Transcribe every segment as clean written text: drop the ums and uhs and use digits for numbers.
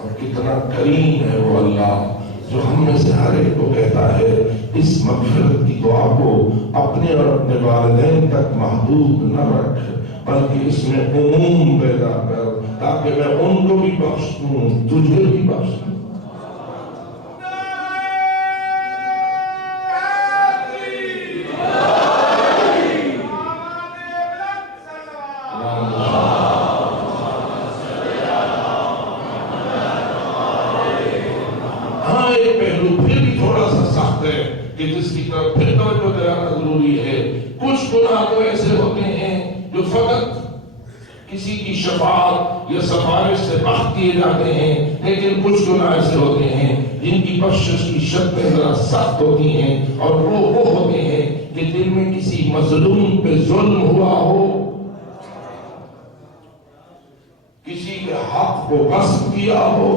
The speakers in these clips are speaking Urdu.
اور کتنا کریم ہے وہ اللہ جو ہم میں سے ہر ایک کو کہتا ہے اس مغفرت کی دعا کو اپنے اور اپنے والدین تک محدود نہ رکھ، بلکہ اس میں عموم پیدا کر تاکہ میں ان کو بھی بخش دوں، تجھے بھی بخش دوں۔ کہ جس کی طرف پھر توجہ دلانا ضروری ہے، کچھ گناہ تو ایسے ہوتے ہیں جو فقط کسی کی شفاعت یا سفارش سے بخت کیے جاتے ہیں، لیکن کچھ گناہ ایسے ہوتے ہیں جن کی بخشش کی شرطیں ذرا سخت ہوتی ہیں، اور وہ ہوتے ہیں کہ دل میں کسی مظلوم پہ ظلم ہوا ہو، کسی کے حق کو غصب کیا ہو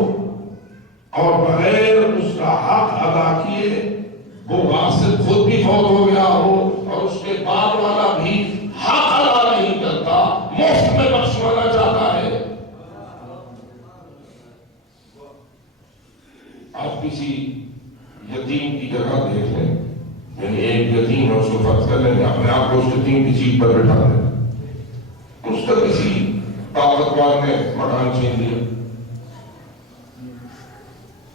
اور بغیر اس کا حق ادا کیے وہ غاصب خود بھی فوت ہو گیا ہو اور اس کے بعد والا بھی حق ادا نہیں کرتا، مفت میں بخشوانا چاہتا ہے۔ آپ کسی یتیم کی جگہ دیکھ لیں، یعنی ایک یتیم ہے، اس کو فرض کر لیں، اپنے آپ کو اس یتیم کی سیٹ پر بٹھا دیں، اس کا کسی طاقتور نے مکان چھین لیا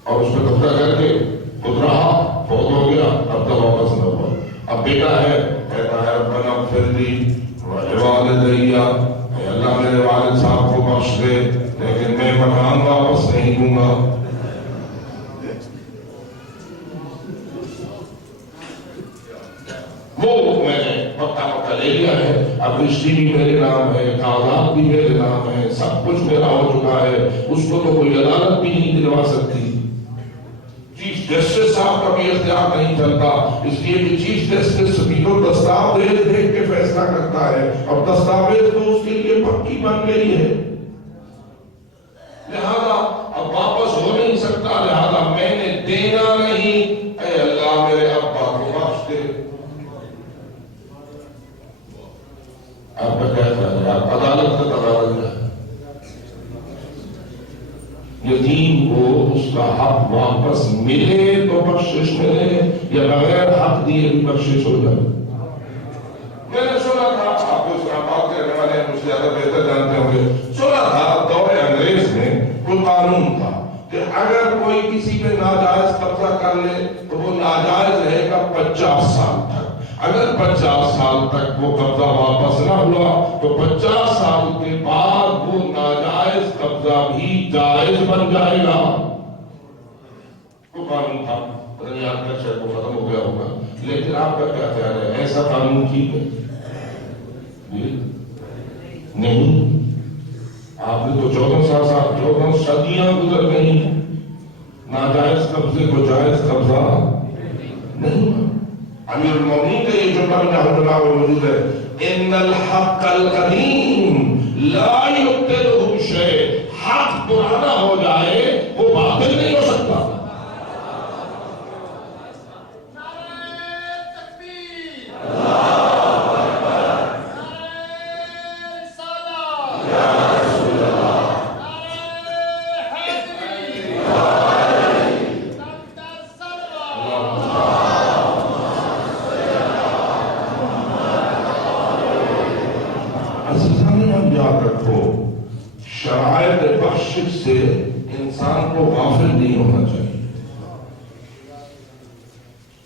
اور اس پہ قبضہ کر کے خود رہا، فوت ہو گیا، اب تک واپس نہ ہوا۔ اب بیٹا ہے، کہتا ہے ربنا اغفر لی ولوالدی، اے اللہ میرے والد صاحب کو بخش دے، لیکن میں مکان واپس نہیں دوں گا۔ وہ میں نے پکا لے لیا ہے، اب رشتے بھی میرے نام ہے، کاغذات بھی میرے نام ہے، سب کچھ میرا ہو چکا ہے، اس کو تو کوئی عدالت بھی نہیں دلوا سکتی۔ چیف جسٹس صاحب کا بھی اختیار نہیں چلتا، اس لیے کہ چیف جسٹس بھی تو دستاویز دیکھ کے فیصلہ کرتا ہے، اور دستاویز تو اس کے لیے پکی بن گئی ہے، لہذا اب واپس ہو نہیں سکتا، لہذا میں نے دینا نہیں، اے اللہ میرے ابا کو بخش دے۔ آپ کا کیا خیال ہے؟ عدالت کا تقاضا ہے یتیم کو اس کا حق واپس ملے تو بخشش ملے، یا بغیر حق دیے بھی بخشش ہو جائے؟ میں نے سنا تھا، آپ کو اس کا بات کرنے والے ہیں، مجھ سے زیادہ بہتر جانتے ہوں گے، سنا تھا دور انگریز میں کوئی قانون تھا کہ اگر کوئی کسی پہ ناجائز قبضہ کر لے تو وہ ناجائز رہے گا 50 سال تک، اگر 50 سال تک وہ قبضہ واپس نہ ہوا تو 50 سال کے بعد وہ ناجائز قبضہ بھی جائز بن جائے گا۔ وہ قانون تھا، پتہ نہیں آپ کا شاید وہ ختم ہو گیا ہوگا، لیکن آپ کا کیا خیال ہے، ایسا قانون ٹھیک ہے؟ نہیں، آپ نے تو 14 صدیاں گزر گئی ہیں، ناجائز قبضے کو جائز قبضہ نہیں۔ امیر المومنین کا یہ جملہ میں رحمۃ اللہ علیہ موجود ہے، ان الحق القدیم لا یبدلہ شیء، حق پرانا ہو جائے وہ باطل نہیں ہو سکتا۔ شرائط بخشش سے انسان کو غافل نہیں ہونا چاہیے،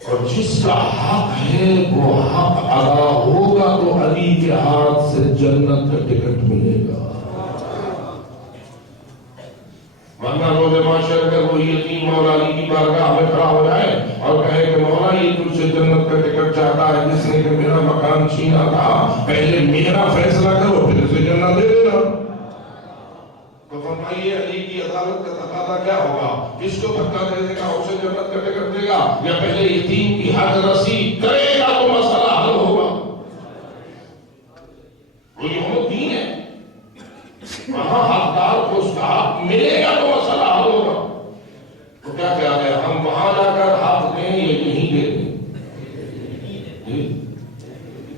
اور جس کا حق ہے وہ حق ادا ہوگا تو علی کے ہاتھ سے جنت کا ٹکٹ ملے گا، ورنہ روز معاشر میں وہ یتیم مولا علی کی بارگاہ میں کھڑا ہو جائے اور کہے کہ مولا یہ تجھ سے جنت کا ٹکٹ چاہتا ہے جس نے کہ میرا مکان چھینا تھا، پہلے میرا فیصلہ کرو پھر اسے جنت دے دینا۔ تو فرمائیے علی کی عدالت کا تقاضا کیا ہوگا؟ کس کو دھکا دے گا، اسے جنت کا ٹکٹ دے گا، یا پہلے یتیم کی حق رسی کرے گا تو مسئلہ حل ہوگا؟ وہ یہ دین ہے، وہاں حقدار کو اس کا حق ملے گا تو مسئلہ حل ہوگا۔ تو کیا خیال ہے، ہم وہاں جا کر حق دیں یا یہیں دے دیں؟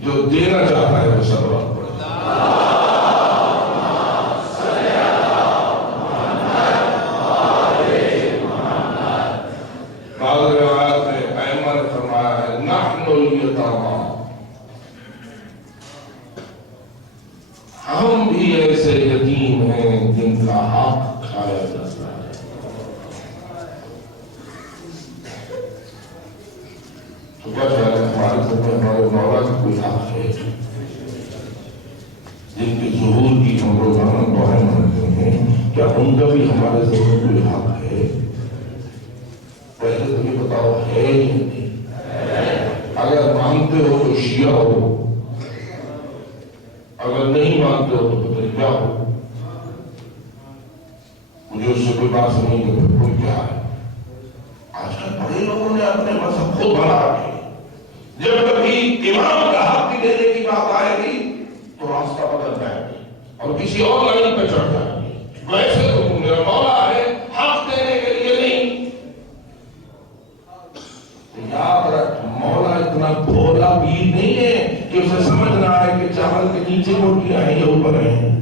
جو دینا چاہتا ہے وہ سب رات پڑے۔ کوئی حق ہے جن کے ظہور کی ہم روزانہ دعائیں مانتے ہیں، کیا ان کا بھی ہمارے ذہن کوئی حق ہے؟ پہلے تو یہ بتاؤ ہے یا نہیں؟ اگر مانتے ہو تو شیعہ ہو، اگر نہیں مانتے ہو تو پتہ نہیں کیا ہو۔ مجھے اس سے کوئی بات سمجھ نہیں کہ کوئی کیا ہے۔ آج کل بڑے لوگوں نے اپنے مذہب خود بنا رکھے، جب کبھی امام کا حق دینے کی بات آئے گی تو راستہ بدل جائے گی اور کسی اور لائن پہ چڑھ جائے گی۔ ویسے تو میرا مولا ہے، حق دینے کے لیے نہیں۔ یاد رکھ، مولا اتنا بھولا بھی نہیں ہے کہ اسے سمجھ نہ آئے کہ چاول کے نیچے مرغیاں ہیں یا اوپر ہیں۔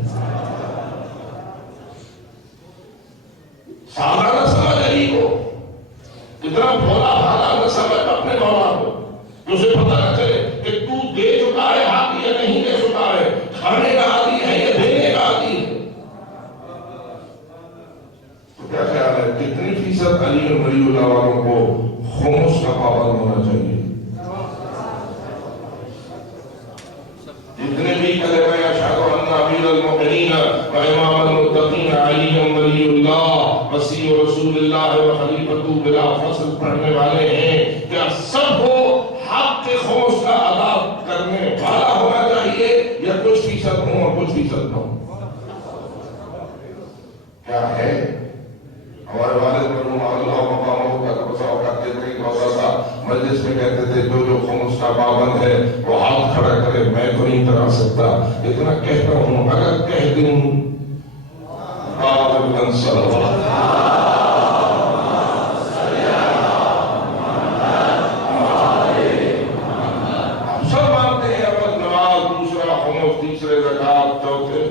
سالانہ سمجھ علی کو، اتنا بھولا بھالا نہ سمجھ اپنے مولا کو، اسے پتہ نہ چلے کہ تو دے چکا ہے حق یا نہیں دے چکا ہے، کھانے کا عادی ہے یا دینے کا عادی ہے۔ تو کیا خیال ہے کتنی فیصد علی اور ولی اللہ والوں کو خمس کا پابند ہونا چاہیے؟ جتنے بھی کلمہ اشہد ان امیر المؤمنین و امام المتقین علی ولی اللہ مسیح رسول اللہ و خلیفۃ بلا فصل پڑھنے والے ہیں، کیا سب کو حق کے خمس کا ادا کرنے والا ہونا چاہیے یا کچھ فیصد ہوں اور کچھ فیصد نہ ہوں؟ کیا ہے؟ ہمارے والد مرحوم اللہ مقامہ کا بسا کرتے تھے، مجلس میں کہتے تھے جو خمس کا پابند ہے وہ ہاتھ کھڑا کرے، میں تو نہیں کرا سکتا۔ اتنا کہتا ہوں، اگر کہہ دوں سب مانتے ہیں اول نماز، دوسرا خمس، تیسرے زکات، چوتھے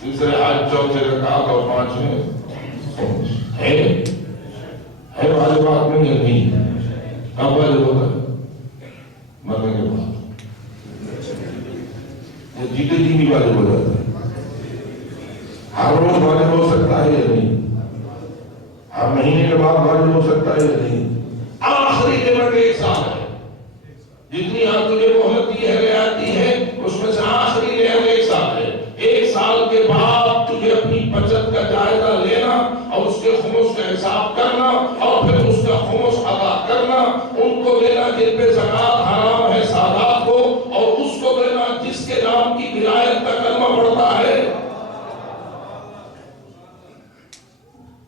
تیسرے حج، چوتھے زکات اور پانچویں خمس۔ ہے واجبات میں یا نہیں؟ اب واجب ہوتا ہے مرنے کے بعد، یہ جیتے جی بھی واجب ہو جاتا ہے۔ ہر روز واجب ہو سکتا ہے یا نہیں؟ ہر مہینے کے بعد واجب ہو سکتا ہے یا نہیں؟ آخری قیمت ایک سال ہے، جتنی آپ تجھے مہلت دی ہے، رعایت دی ہے، اس میں سے آخری رعایت ایک سال ہے۔ ایک سال کے بعد تجھے اپنی بچت کا جائزہ لینا اور اس کے خمس کا حساب کرنا اور پھر اس کا خمس ادا کرنا، ان کو دینا جن پہ زکات حرام ہے سادات کو، اور اس کو دینا جس کے نام کی ولایت کا کلمہ پڑتا ہے۔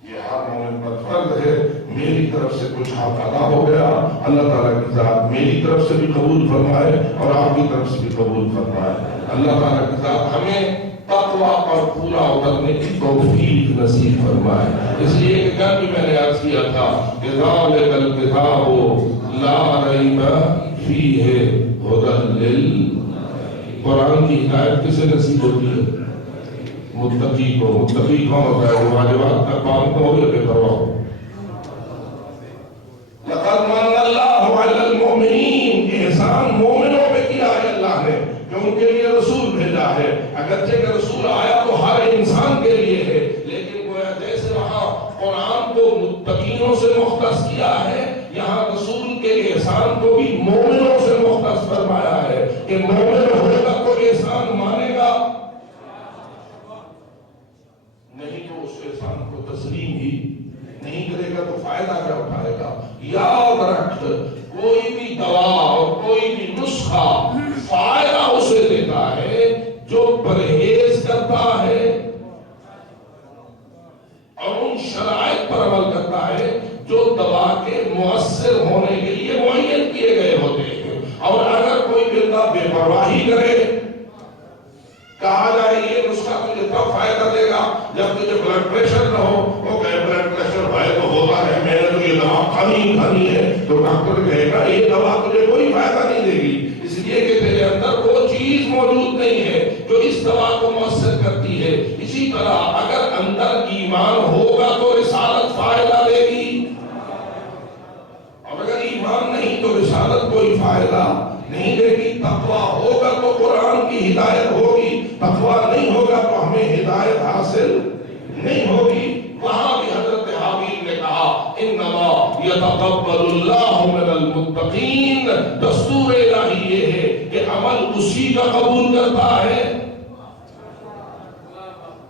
یہ ہر مومن پر فرض ہے۔ میری طرف سے کچھ حق ادا ہو گیا، اللہ تعالیٰ کی ذات میری طرف سے بھی قبول فرمائے اور آپ کی طرف سے بھی قبول فرمائے۔ اللہ تعالیٰ کی ذات ہمیں تقویٰ پر پورا اترنے کی توفیق نصیب فرمائے۔ اس لیے کہ کل بھی میں نے عرض کیا تھا کہ ذالک الکتاب لا ریب فیہ ھدی للمتقین۔ قرآن کی ہدایت کسے نصیب ہوتی ہے؟ متقی کو۔ متقی کون ہوتا ہے؟ جو واجبات کا پابند ہو یا بے پرواہ ہو۔ لقد من اللہ علی المؤمنین، احسان مومنوں پہ کیا ہے اللہ نے کہ ان کے لیے رسول بھیجا ہے۔ اگرچہ کہ رسول آیا تو ہر انسان کے لیے ہے، لیکن گویا جیسے وہاں قرآن کو متقینوں سے مختص کیا ہے، یہاں رسول کے احسان کو بھی مومنوں سے مختص فرمایا ہے کہ مومن ہوگا تو احسان مانے گا، نہیں تو اس احسان کو تسلیم ہی نہیں کرے گا تو فائدہ کیا اٹھائے گا۔ یاد رکھ، کوئی بھی دوا اور کوئی بھی نسخہ فائدہ اسے دیتا ہے جو پرہیز کرتا ہے اور ان شرائط پر عمل کرتا ہے جو دوا کے مؤثر ہونے کے لیے معین کیے گئے ہوتے ہیں۔ اور اگر کوئی بندہ بے پرواہی کرے، کہا جائے یہ نسخہ تجھے تب فائدہ دے گا جب تجھے بلڈ پریشر نہ ہو، وہ کہے بلڈ پریشر بھائی تو ہوتا ہے، میں نے تو یہ دوا کھانی ہے، تو ڈاکٹر کہے گا یہ دوا تجھے کوئی فائدہ نہیں دے گی، اس لیے کہ تیرے اندر وہ چیز موجود نہیں ہے جو اس دوا کو مؤثر کرتی ہے۔ اسی طرح اگر اندر ایمان ہوگا تو رسالت فائدہ دے گی، اور اگر ایمان نہیں تو رسالت کوئی فائدہ نہیں دے گی۔ تقویٰ ہوگا تو قرآن کی ہدایت ہوگی، تقویٰ نہیں ہوگا تو ہمیں ہدایت حاصل نہیں ہوگی۔ وہاں بھی حضرت حابیل نے کہا انما یتقبل اللہ من المتقین، دستور الہی یہ ہے کہ کا قبول کرتا ہے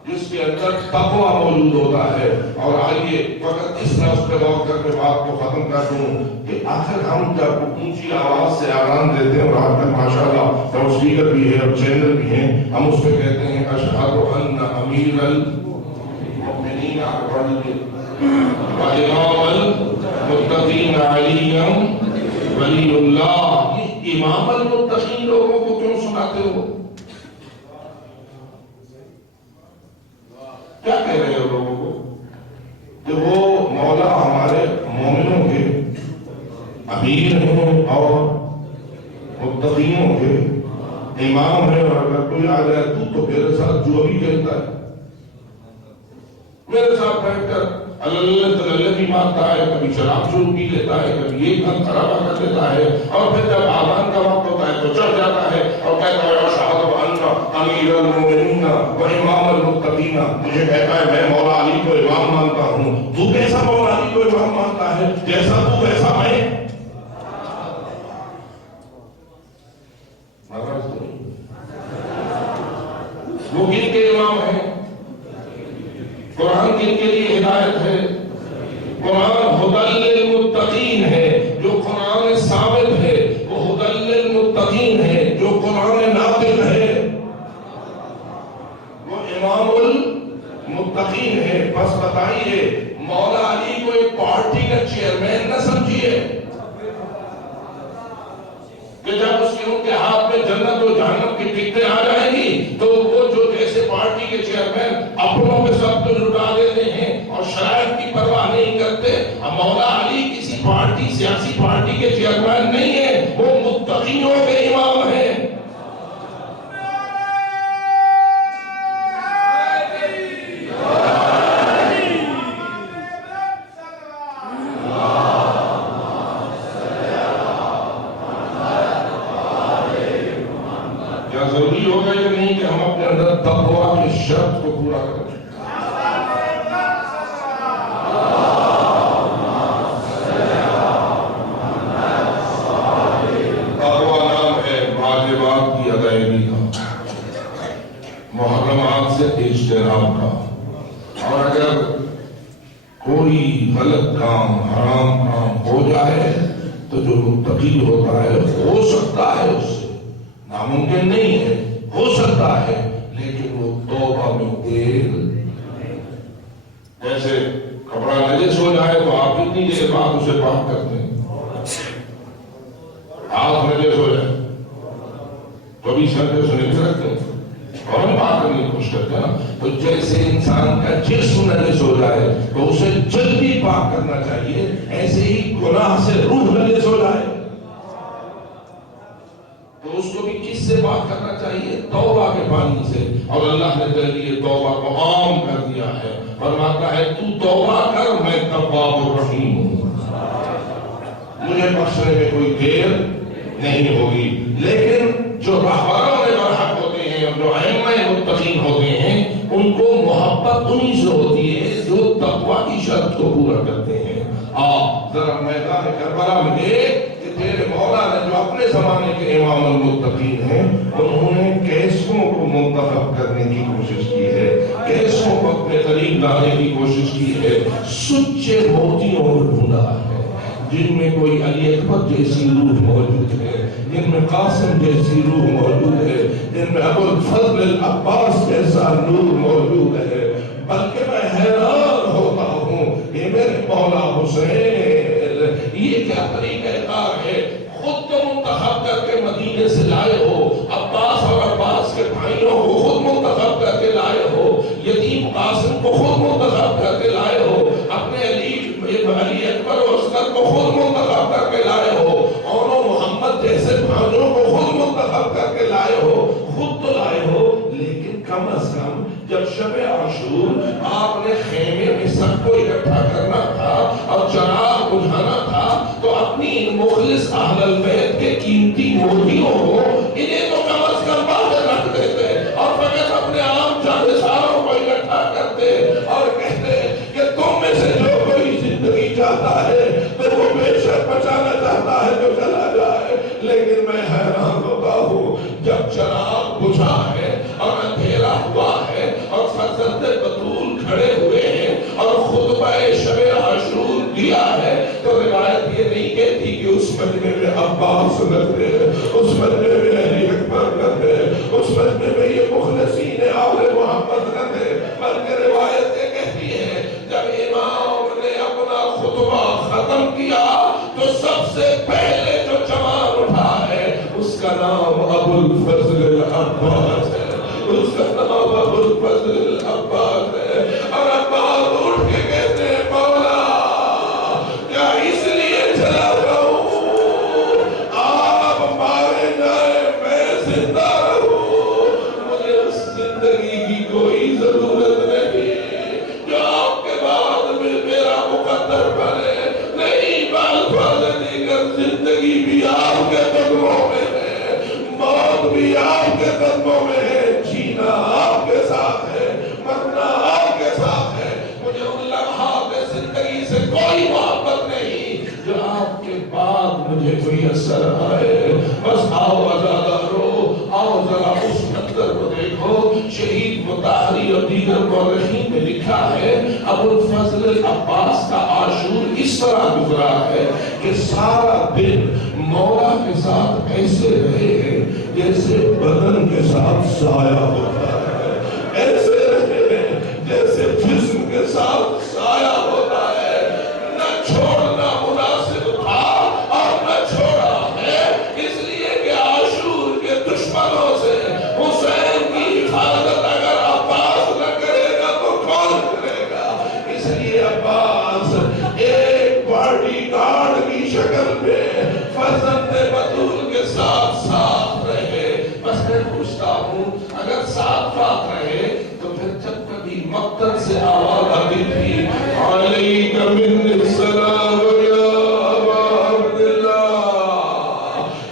جس کے اندر تقویٰ موجود ہوتا ہے. اور آئیے فقط اس لفظ پہ غور کر کے بات کو ختم کر دوں کہ آخر ہم جب اونچی آواز سے اذان دیتے ہیں اور آج کل ماشاءاللہ لاؤڈ اسپیکر بھی ہے اور چینل بھی ہیں, ہم اس پہ کہتے ہیں اشہد ان امیر المؤمنین وامام المتقین علی ولی اللہ. یہ امام المتقین لوگوں کو کیوں سناتے ہو؟ کیا کہہ رہے ہو لوگوں کو کہ وہ مولا ہمارے مومنوں کے امیر ہیں اور متقینوں کے امام ہے, اور اگر کوئی آ جائے تو میرے ساتھ جو بھی کہتا ہے میرے ساتھ بیٹھ کر اللہ بھی مانگتا ہے, کبھی شراب شروع پی لیتا ہے, کبھی ایک دم خرابہ کر لیتا ہے, اور پھر جب آذان کا وقت ہوتا ہے تو چڑھ جاتا ہے اور کہتا ہے اشہد ان امیر المؤمنین و امام المتقین. مجھے کہتا ہے میں مولا علی کو امام مانتا ہوں. تو کیسا مولا علی کو امام مانتا ہے؟ جیسا تو ویسا میں. وہ کن کے امام ہیں؟ قرآن کن کے لیے ہدایت ہے؟ قرآن ہدی للمتقین ہے. جو قرآن ثابت ہے وہ ہدی للمتقین ہے. جو قرآن ناطق ہے وہ امام المتقین ہے. بس بتائیے مولا علی کو ایک پارٹی کا چیئرمین نہ سمجھیے کہ جب اس کے ان کے ہاتھ میں جنت و جہنم کی ٹکٹیں آ جائیں گی تو وہ جو جیسے پارٹی کے چیئرمین اپنوں میں سب کو لٹا دیتے ہیں اور شرائط کی پرواہ نہیں کرتے, اب مولا علی کسی پارٹی سیاسی پارٹی کے چیئرمین نہیں ہے, وہ متقینوں کے امام ہیں. ضروری ہوگا یا نہیں کہ ہم اپنے اندر تقویٰ کی شرط کو پورا کریں؟ تقویٰ نام ہے واجبات کی ادائیگی کا, محرمات سے اجتناب کا. اور اگر کوئی غلط کام حرام کام ہو جائے تو جو متقی ہوتا ہے ہو سکتا ہے, اس سے ناممکن نہیں ہے, ہو سکتا ہے, لیکن وہ توبہ میں دیر. جیسے کپڑا نجس ہو جائے تو آپ اتنی دیر بعد اسے پاک کرتے ہیں. ہاتھ نجس ہو جائے کبھی سنڈے سے نکل رکھتے ہیں اور ہم پاک کرنے کی کوشش کرتے ہیں. تو جیسے انسان کا جسم نجس ہو جائے تو اسے جلدی پاک کرنا چاہیے, ایسے ہی گناہ سے روح نجس ہو جائے تو اس کو بھی کس سے بات کرنا چاہیے؟ توبہ کے پانی سے. اور اللہ نے تیرے لیے توبہ کو عام کر دیا ہے, فرماتا ہے تو توبہ کر, میں تواب الرحیم ہوں, مجھے بخشنے میں کوئی دیر نہیں ہوگی. لیکن جو رہبروں میں برحق ہوتے ہیں اور جو ائمہ متقین ہوتے ہیں ان کو محبت انہی سے ہوتی ہے جو تقویٰ کی شرط کو پورا کرتے ہیں. آپ ذرا میدان کربلا میں دیکھ تیرے مولا نے جو اپنے زمانے کے امام المتقین ہیں انہوں نے کیسوں کو منتخب کرنے کی کوشش کی ہے, کیسوں کو اپنے قریب لانے کی کوشش کی ہے, سچے موتیوں کو ڈھونڈا ہے جن میں کوئی علی اکبر جیسی روح موجود ہے, جن میں قاسم جیسی روح موجود ہے, جن میں ابو الفضل العباس جیسا نور موجود ہے. بلکہ میں حیران ہوتا ہوں کہ میرے مولا حسین یہ کیا طریقہ کار ہے, خود تو منتخب کر کے مدینے سے لائے ہو, عباس اور عباس کے بھائیوں کو خود منتخب کر کے لائے ہو, یتیم قاسم کو خود منتخب کر کے لائے ہو, اپنے علی اکبر و اصغر کو خود منتخب کر کے لائے ہو, اور محمد جیسے بھائیوں کو خود منتخب کر کے لائے ہو, خود تو لائے ہو, لیکن کم از کم جب شب عاشور آپ نے خیمے میں سب کو اکٹھا کرنا تھا اور چراغ بجھانا تھا تو اپنی مخلص اہل البیت کے قیمتی موتیوں کو انہیں تو کم از کم باہر رکھ دیتے اور فقط اپنے عام جانشاروں کو اکٹھا کرتے اور کہتے کہ تم میں سے جو کوئی زندگی چاہتا ہے تو وہ بے شک بچانا چاہتا ہے تو چلا جائے. لیکن میں حیران ہوتا ہوں جب چراغ بجھا ہے اور اندھیرا ہوا ہے اور فرزند بطول کھڑے ہوئے ہیں اور خطبہ شب عاشور دیا ہے، تو روایت یہ نہیں کہتی کہ اس مجمع میں عباس لگتے، اس مجمع میں علی اکبر لگتے، اس مجمع میں یہ مخلصین آل محمد لگتے، بلکہ روایت یہ کہتی ہے جب امام نے اپنا خطبہ ختم کیا تو سب سے پہلے جو جوان اٹھا ہے اس کا نام ابو الفضل العباس ہے، اس کا نام ابو الفضل العباس ہے۔ اور عباس اٹھ کے کہتے ہیں مولا کیا اس لیے چلا رہوں آپ مارے جائے میں زندہ رہوں، مجھے اس زندگی کی کوئی ضرورت نہیں جو آپ کے بعد میں میرا مقدر بنے، نہیں بالفاظ دیگر زندگی بھی آپ کے قدموں میں ہے، موت بھی آپ کے قدموں میں ہے، جینا آپ کے ساتھ ہے، مرنا آپ کے ساتھ ہے، مجھے ان لمحات زندگی سے کوئی محبت نہیں جو آپ کے بعد مجھے کوئی اثر آئے، بس آؤ عزادارو، آؤ ذرا اس منظر کو دیکھو۔ شہید مطہری اور دیگر مورخین میں لکھا ہے ابو الفضل العباس کا عاشور اس طرح گزرا ہے کہ سارا دن مولا کے ساتھ ایسے رہے ہیں جیسے بدن کے ساتھ سایہ ہوتا ہے، ایسے رہے ہیں جیسے جسم کے ساتھ سایہ ہوتا ہے، نہ چھوڑنا مناسب تھا اور نہ چھوڑا ہے، اس لیے کہ عاشور کے دشمنوں سے حسین کی حفاظت اگر عباس نہ کرے گا تو کون کرے گا، اس لیے عباس ایک باڈی گارڈ کی شکل میں فرزند بطول کے ساتھ ساتھ رہے۔ بس میں پوچھتا ہوں اگر ساتھ ساتھ رہے تو پھر جب کبھی مقتل سے آواز آتی تھی علیک من السلام یا ابا عبداللہ،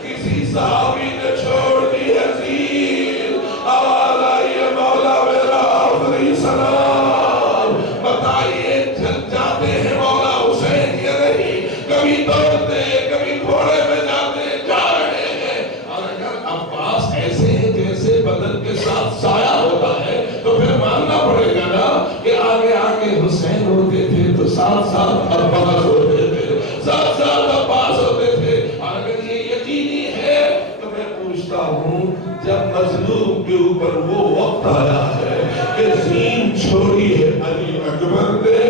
کسی صحابی نے چھوڑ دی حزین، آواز آئی ہے مولا میرا آخری سلام، بتائیے چل جاتے ہیں مولا حسین یا نہیں، کبھی دوڑتے کبھی گھوڑے میں جاتے جا رہے ہیں، اور اگر عباس ایسے ہیں جیسے بدن کے ساتھ سایہ ہوتا ہے تو پھر ماننا پڑے گا نا کہ آگے آگے حسین ہوتے تھے تو ساتھ ساتھ عباس ہوتے تھے، ساتھ ساتھ عباس ہوتے تھے، اور اگر یہ یقینی ہے تو میں پوچھتا ہوں جب مظلوم کے اوپر وہ وقت آیا ہے کہ زین چھوڑی ہے علی اکبر نے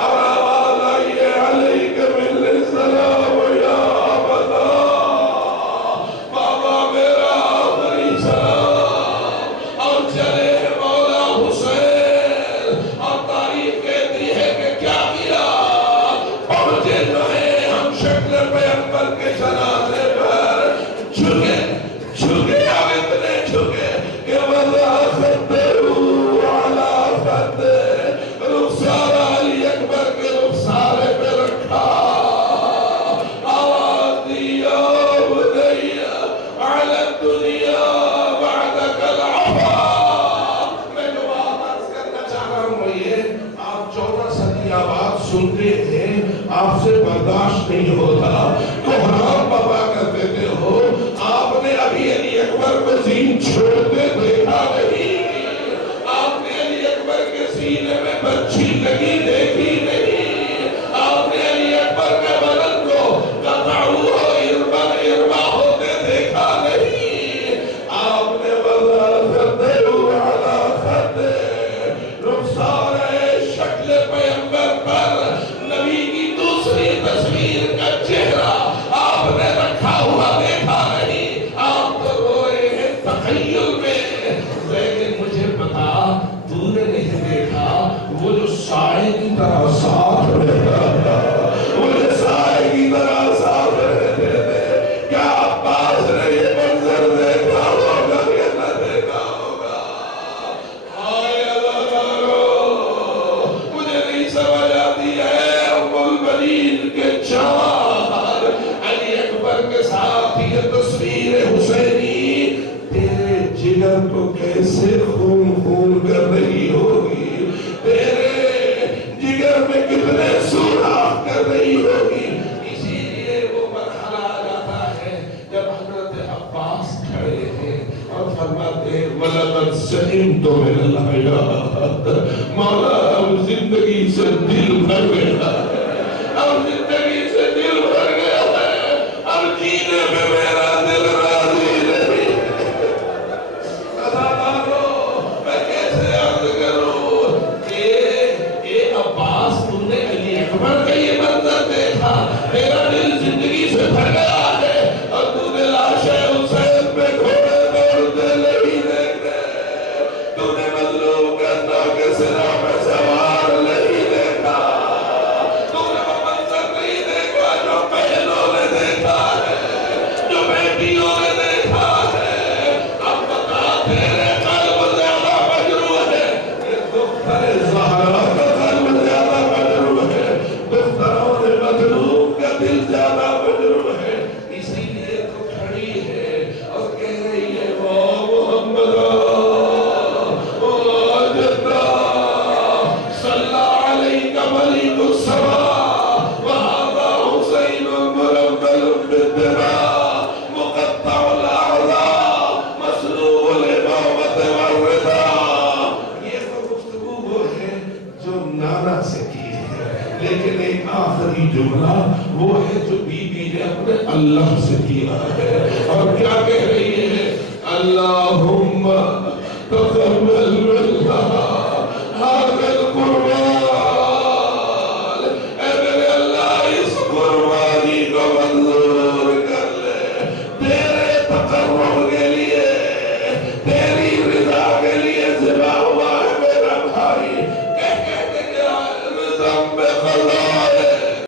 اور آواز آئی ہے علیک من السلام یا ابدا، بابا میرا آخری سلام، اور چلے مولا حسین، اور تاریخ کہتی ہے کہ کیا کیا، پہنچے جو ہیں ہم شکل پیغمبر کے جنازے پر، جھکے جھکے اب اتنے جھکے کہ وضع خطہو علی خطہ، رخسار علی اکبر کے رخسارے پہ رکھا، آواز دی یا بنیا علی الدنیا بعدک العفا۔ میں جو بات عرض کرنا چاہ رہا ہوں وہ یہ، آپ 14 صدیاں بعد سنتے ہیں آپ سے برداشت نہیں ہوتا تو حرام بابا کرتے تھے ہو، آپ نے ابھی علی اکبر کو زین چھوڑتے دیکھا نہیں، آپ نے علی اکبر کے سینے میں بچھی لگی دیکھی نہیں، آپ نے علی اکبر کے بدن کو قطعو اربا ہوتے دیکھا نہیں، آپ نے وضع خطہو علی خطہ، رخسار شکل پیغمبر پر نبی کی دوسری تصویر کا چہرہ آپ نے رکھا ہوا دیکھا نہیں، آپ تو روئے ہیں تخیل میں، لیکن مجھے بتا تو نے نہیں دیکھا وہ جو سائے کی طرح ساتھ رہتا تھا، وہ جو سائے کی طرح ساتھ رہتے تھے، کیا عباس نے یہ منظر دیکھا ہوگا یا نہ دیکھا ہوگا؟ آئے عزادارو، مجھے نہیں سمجھ آتی ہے ام البنین کے چار علی اکبر کے ساتھ یہ تصویر حسینی تیرے جگر کو کیسے خون خون کر رہی ہوگی، تیرے جگر میں کتنے سورہ سئمت من الحیات، مولا اب زندگی سے دل بھر گیا ہے، اب زندگی سے دل بھر گیا ہے، اب جینے میں میرا دل راضی نہیں ہے۔ میں کیسے عرض کروں کہ عباس تم نے علی اکبر کا یہ منظر دیکھا، تیرا دل زندگی سے بھر گیا ہے، اور تو نے لاش حسین پہ گھوڑے دوڑتے نہیں دیکھے، تو نے مظلوم گندہ کے سرا پہ سوار نہیں دیکھا، تو نے وہ منظر نہیں دیکھا جو بہنوں نے دیکھا ہے، جو بیٹیوں نے دیکھا ہے۔ اب بتا تیرے قلب زیادہ مجروح ہے، یہ دختر زہرا کا قلب زیادہ مجروح ہے، دختروں نے مظلوم کا دل زیادہ مجروح ہے، اسی لیے تو کھڑی ہے اور کہہ رہی ہے وہ محمد صلی علیک ملک السماء وہذا حسین مرمل بالدماء مقطع الاعضاء مسلوب الامامت والرضا۔ یہ تو گفتگو وہ ہے جو نانا سے کی ہے، لیکن ایک آخری جملہ وہ ہے جو بی بی نے اپنے اللہ سے کیا ہے، اور کیا کہہ رہی ہے؟ اللہم تقبل منا هذا القربان